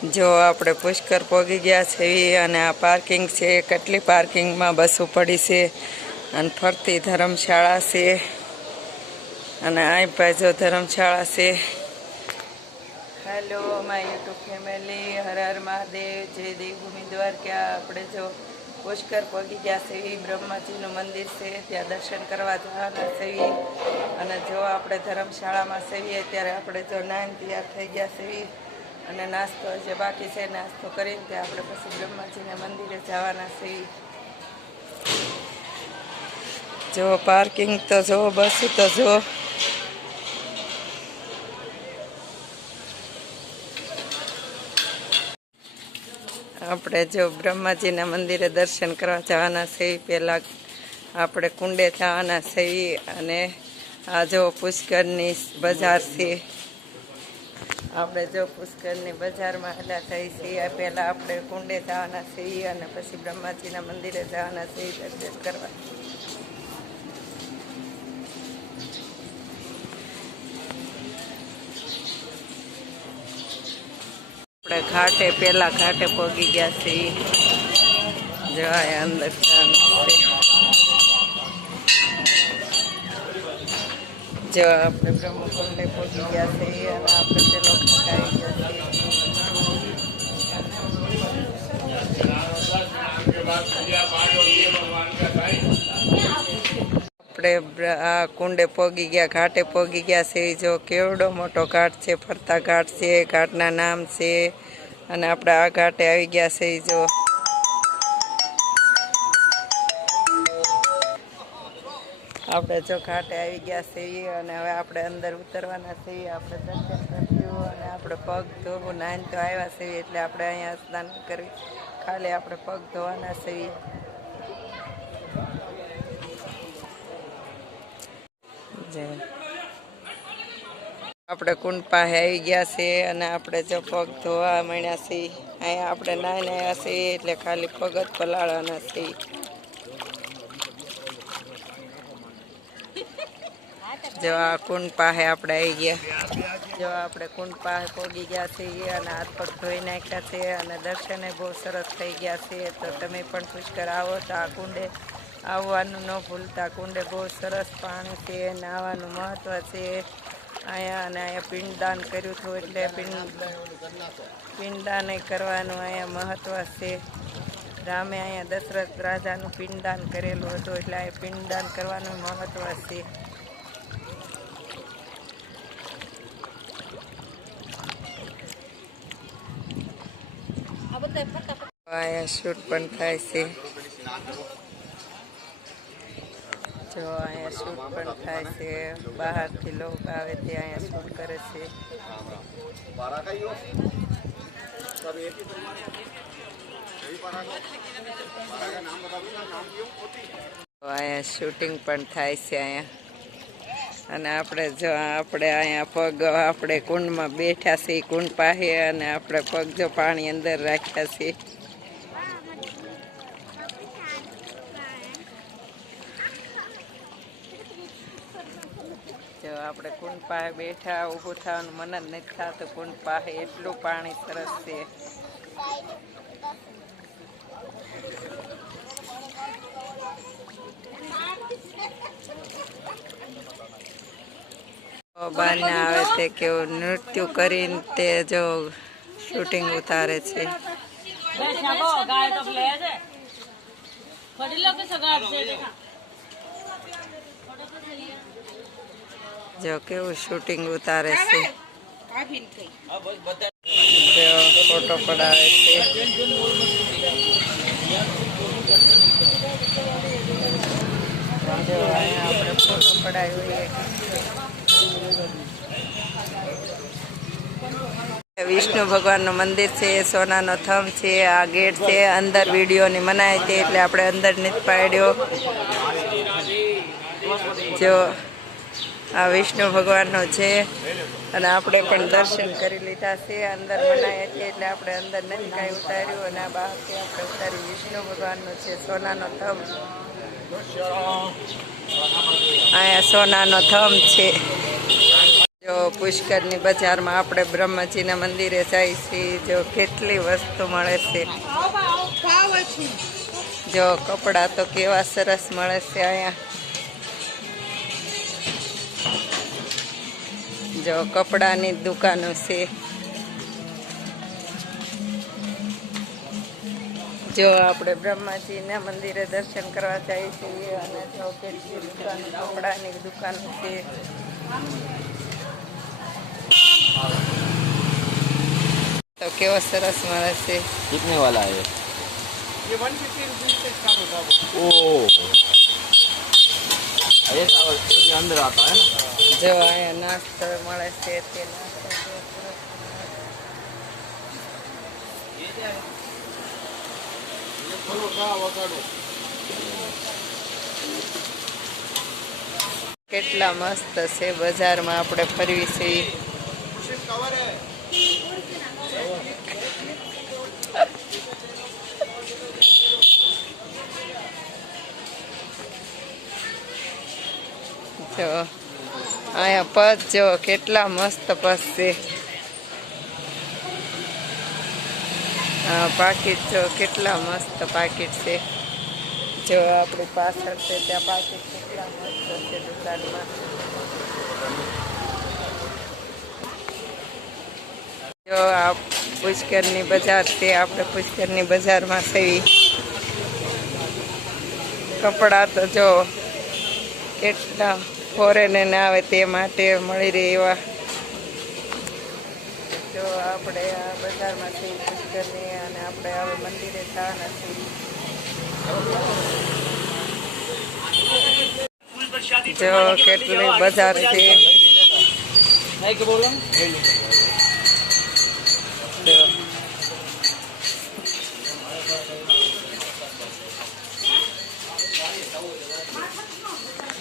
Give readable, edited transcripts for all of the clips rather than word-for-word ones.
જો આપણે પુષ્કર પહોંચી ગયા છે અને આ પાર્કિંગ છે. કેટલી પાર્કિંગમાં બસો પડી છે અને ફરતી ધર્મશાળા છે અને અહીં બાજુ ધર્મશાળા છે. Hello my YouTube family, Har Har Mahadev, જય દેવભૂમિ દ્વારકા. આપણે જો પુષ્કર પહોંચી ગયા છે. બ્રહ્માજીનું મંદિર છે, ત્યાં દર્શન કરવા જવાના છે. અને જો આપણે ધર્મશાળામાં સેવીએ ત્યારે આપણે જો નાઈન તૈયાર થઈ ગયા છે અને નાસ્તો જે બાકી છે નાસ્તો કરીને ત્યાં આપણે પછી બ્રહ્માજીના મંદિરે જવાના છે. જો પાર્કિંગ તો જો, બસ તો જો. આપણે જો બ્રહ્માજીના મંદિરે દર્શન કરવા જવાના છે. પહેલાં આપણે કુંડે જવાના છે અને આ જો પુષ્કરની બજાર છે. આપણે જો પુષ્કરની બજારમાં હેલા થઈ છીએ. પહેલાં આપણે કુંડે જવાના છીએ અને પછી બ્રહ્માજીના મંદિરે જવાના છીએ દર્શન કરવા. આપણે ઘાટે પહેલાં ઘાટે પહોંચી ગયા છીએ. જો અંદર જો આપણે બ્રહ્મકુંડે પહોંચી ગયા છીએ અને આપણે પેલો ઘાટ આવી ગયા છીએ. આપણે આ કુંડે પહોંચી ગયા, ઘાટે પહોંચી ગયા છે. જો કેવડો મોટો ઘાટ છે, ફરતા ઘાટ છે, ઘાટના નામ છે. અને આપણે આ ઘાટે આવી ગયા છે. જો આપણે જો ઘાટે આવી ગયા છીએ અને હવે આપણે અંદર ઉતરવાના છીએ. આપણે દર્શન કર્યું અને આપણે પગ ધોવું, નાઈન તો આવ્યા છીએ એટલે આપણે અહીંયા સ્નાન કરી ખાલી આપણે પગ ધોવાના છીએ. આપણે કુંડ પાસે આવી ગયા છે અને આપણે જો પગ ધોવા માંડ્યા છીએ. અહીંયા આપણે નાઈને આવ્યા છીએ એટલે ખાલી પગ જ પલાળવાના છીએ. જો આ કુંડ પાસે આપણે આવી ગયા. જો આપણે કુંડ પાસે પહોંચી ગયા છીએ અને હાથ પગ ધોઈ નાખ્યા છે અને દર્શને બહુ સરસ થઈ ગયા છે. તો તમે પણ પુષ્કર આવો તો આ કુંડે આવવાનું ન ભૂલતા. કુંડે બહુ સરસ પાણી છે, નાહવાનું મહત્ત્વ છે અહીંયા. અને અહીંયા પિંડદાન કર્યું હતું એટલે પિંડદાન કરવાનું અહીંયા મહત્ત્વ છે. રામે અહીંયા દશરથ રાજાનું પિંડદાન કરેલું હતું એટલે અહીંયા પિંડદાન કરવાનું મહત્ત્વ છે. અહીંયા શૂટ પણ થાય છે. જો અહીંયા શૂટ પણ થાય છે. બહારથી લોકો આવે તે અહીંયા શૂટ કરે છે. અહીંયા શૂટિંગ પણ થાય છે અહીંયા. અને આપણે જો આપણે અહીંયા પગ આપણે કુંડમાં બેઠા છીએ કુંડ પાસે અને આપણે પગ જો પાણી અંદર રાખ્યા છીએ. જો આપણે કુંડ પાસે બેઠા, ઊભું થવાનું મન જ નથી થતું. કુંડ પાસે એટલું પાણી સરસ છે. બહારના આવે તે કેવું નૃત્ય કરીને તે જો શૂટિંગ ઉતારે છે. જો કેવું શૂટિંગ ઉતારે છે. જો ફોટો પડાવે છે. જો અહીંયા આપણે ફોટો પડાવ્યો. વિષ્ણુ ભગવાનનું મંદિર છે, સોનાનો થંભ છે, આ ગેટ છે. અંદર વિડીયોની મનાઈ હતી એટલે આપણે અંદર નથી પાડ્યો. જો આ વિષ્ણુ ભગવાનનો છે અને આપણે પણ દર્શન કરી લીધા છે. અંદર મનાઈ હતી એટલે આપણે અંદર નથી કાંઈ ઉતાર્યું અને આ બહારથી આપણે ઉતાર્યું. વિષ્ણુ ભગવાનનો છે સોનાનો થંભ. અહીંયા સોનાનો થંભ છે. જો પુષ્કરની બજારમાં આપણે બ્રહ્માજીના મંદિરે જાય છીએ. જો કેટલી વસ્તુ મળે છે. જો કપડાં તો કેવા સરસ મળે છે અહીંયા. જો કપડાની દુકાનો છે. જો આપણે બ્રહ્માજીના મંદિરે દર્શન કરવા જઈએ છીએ અને જો કેટલી દુકાન કપડાની દુકાનો છે. तो केवा सरस मारे से कितने वाला है ये 150 रुपीस से स्टार्ट होता है। ओह ये चावल तो अंदर आता है ना जो आया नाश्ता મળે છે તે કેટલા મસ્ત છે. બજારમાં આપણે ફરવી છીએ. જો અહીંયા પગ જો કેટલા મસ્ત પગ છે. પાકીટ જો કેટલા મસ્ત પાકીટ છે. જો આપણી પાછળ છે ત્યાં પાકીટ કેટલા મસ્ત છે દુકાનમાં. જો આ પુષ્કરની બજાર છે. આપણે પુષ્કરની બજારમાં થઈ. કપડાં તો જો કેટલા ફોરેનર આવે તે માટે મળી રહે એવા. જો આપણે આ બજારમાં છીએ પુષ્કરની અને આપણે હવે મંદિરે જવાના છીએ. જો કેટલી બજાર છે.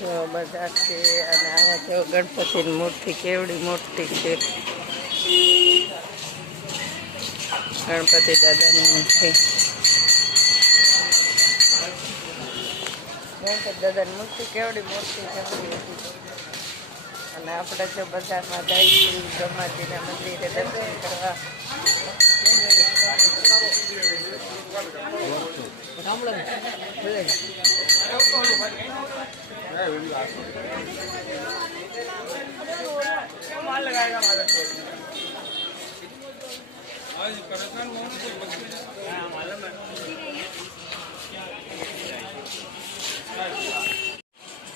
જો બજાર છે અને અહીંયા જો ગણપતિની મૂર્તિ કેવડી મોટી છે. ગણપતિ દાદાની મૂર્તિ. ગણપતિ દાદાની મૂર્તિ કેવડી મોટી છે. અને આપણે જો બજારમાં જઈએ બ્રહ્માજીના મંદિરે દર્શન કરવા.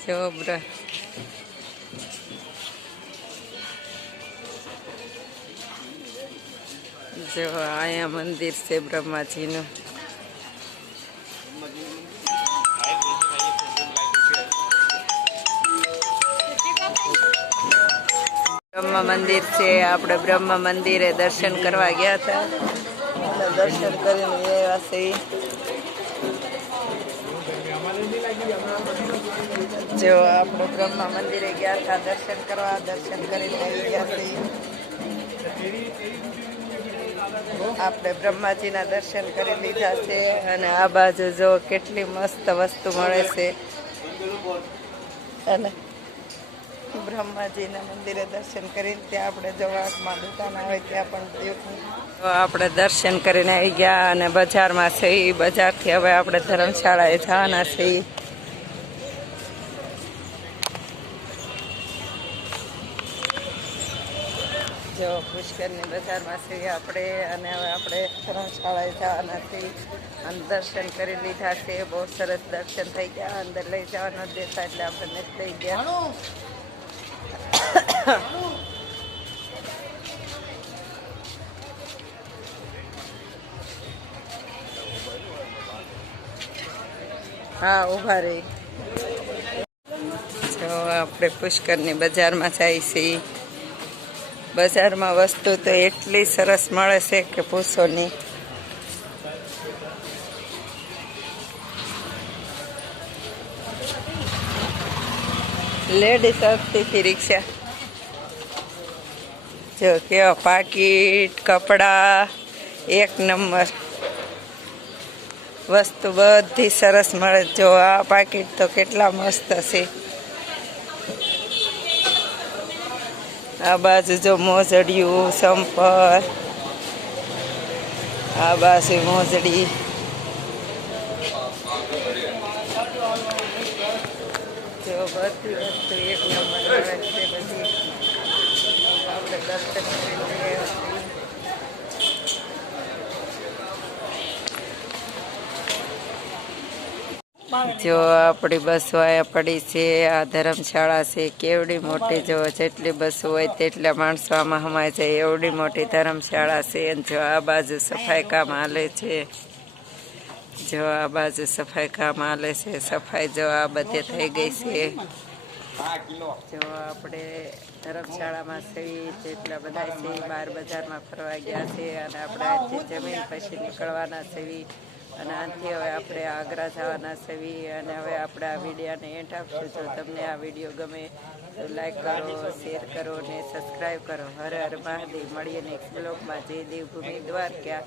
જો જો અહીંયા મંદિર છે બ્રહ્માજીનું. બ્રહ્મા મંદિર છે. આપણે બ્રહ્મા મંદિરે દર્શન કરવા ગયા હતા અને દર્શન કરીને આવ્યા છે. જો આપણે બ્રહ્મા મંદિરે ગયા હતા દર્શન કરવા. દર્શન કરીને આવી ગયા છે. આપણે બ્રહ્માજીના દર્શન કરી લીધા છે અને આ બાજુ જો કેટલી મસ્ત વસ્તુ મળે છે. અને બ્રહ્માજીના મંદિરે દર્શન કરીને ત્યાં આપણે જો આગમાં દુકાન આવે ત્યાં પણ આપણે દર્શન કરીને આવી ગયા અને બજારમાં છીએ. બજારથી હવે આપણે ધર્મશાળાએ જવાના છીએ. જો પુષ્કરની બજારમાં છીએ આપણે અને હવે આપણે ધર્મશાળાએ જવાના છીએ. અને દર્શન કરી લીધા છે. બહુ સરસ દર્શન થઈ ગયા. અંદર લઈ જવા ન દેતા એટલે આપણે નથી લઈ ગયા. હા ઉભા રહી. જો આપણે પુષ્કરની બજારમાં જઈએ છીએ. બજારમાં વસ્તુ તો એટલી સરસ મળે છે કે પૂછો નહીં. લેડીઝ આવતી હતી રિક્ષા. જો કેવા પાકીટ કપડા એક નંબર વસ્તુ બધી સરસ મળે. જો આ પાકીટ તો કેટલા મસ્ત છે. આ બાજુ જો મોજડિયું સંપર, આ બાજુ મોજડી. જો બધી વસ્તુ એક નંબર મળે છે બધી. આપણે દર્શન કરી લઈએ. જો આપણી બસો અહીંયા પડી છે. આ ધર્મશાળા છે, કેવડી મોટી. જો જેટલી બસો હોય તેટલા માણસો આમાં હમાય જાય એવડી મોટી ધર્મશાળા છે. અને જો આ બાજુ સફાઈ કામ હાલે છે. જો આ બાજુ સફાઈ કામ હાલે છે. સફાઈ જો આ બધે થઈ ગઈ છે. જો આપણે ધર્મશાળામાં સહી જેટલા બધા છે બહાર બજારમાં ફરવા ગયા છે. અને આપણે આજથી જમીન પછી નીકળવાના સહી. અને આનાથી હવે આપણે આગ્રા જવાના સવી. અને હવે આપણે આ વિડીયોને એન્ડ આપશું. જો તમને આ વિડીયો ગમે તો લાઈક કરો, શેર કરો અને સબસ્ક્રાઈબ કરો. હર હર મહાદેવ. મળીએ નેક્સ્ટ બ્લોગમાં. જય દેવભૂમિ દ્વારકા.